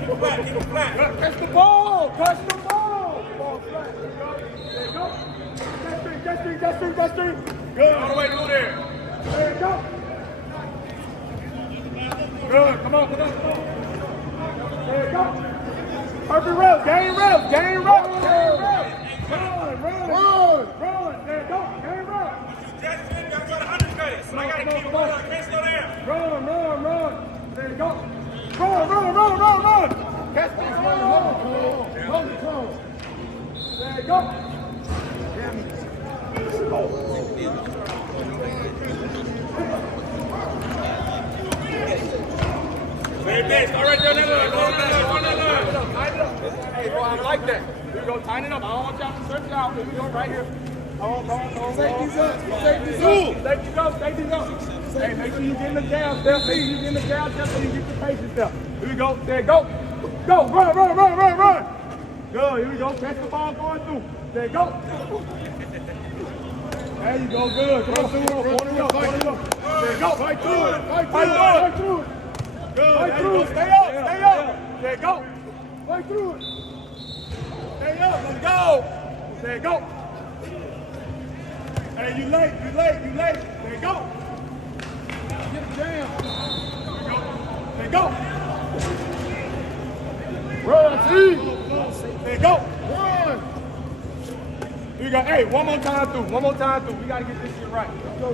keep it flat. Catch the ball. Catch the ball. Ball flat. There you go. Catch three. Good. All the way through there. There you go. Good. Come on. There you go. Perfect route. Gain route. Run. There you go. Gain route. Jackson, you gotta go to 100 credits. So I gotta keep going. I can't slow down. Run. There you go. Run. Catch the ball. Hold it close. There you go. Very big. Start right there on that line. Go on that line. Tighten it up. Hey, bro, I like that. Here we go. Tighten it up. I don't want y'all to search out. Here we go. Right here. Safety's up. Safety's up. Hey, make sure you get in the down step. So you get the patient step. Here we go. There you go. Go. Run. Good. Here we go. Catch the ball going through. There you go. There you go. Good. Corner up. There you go. Fight through it. Good. Right through it. Stay up. There you go. Right through it. Stay up. Let's go. There you go. Hey, you late. There you go. Get it down. There you go. Run, T. There you go. Run. Here you go. Hey, one more time through. We got to get this shit right. Let's go.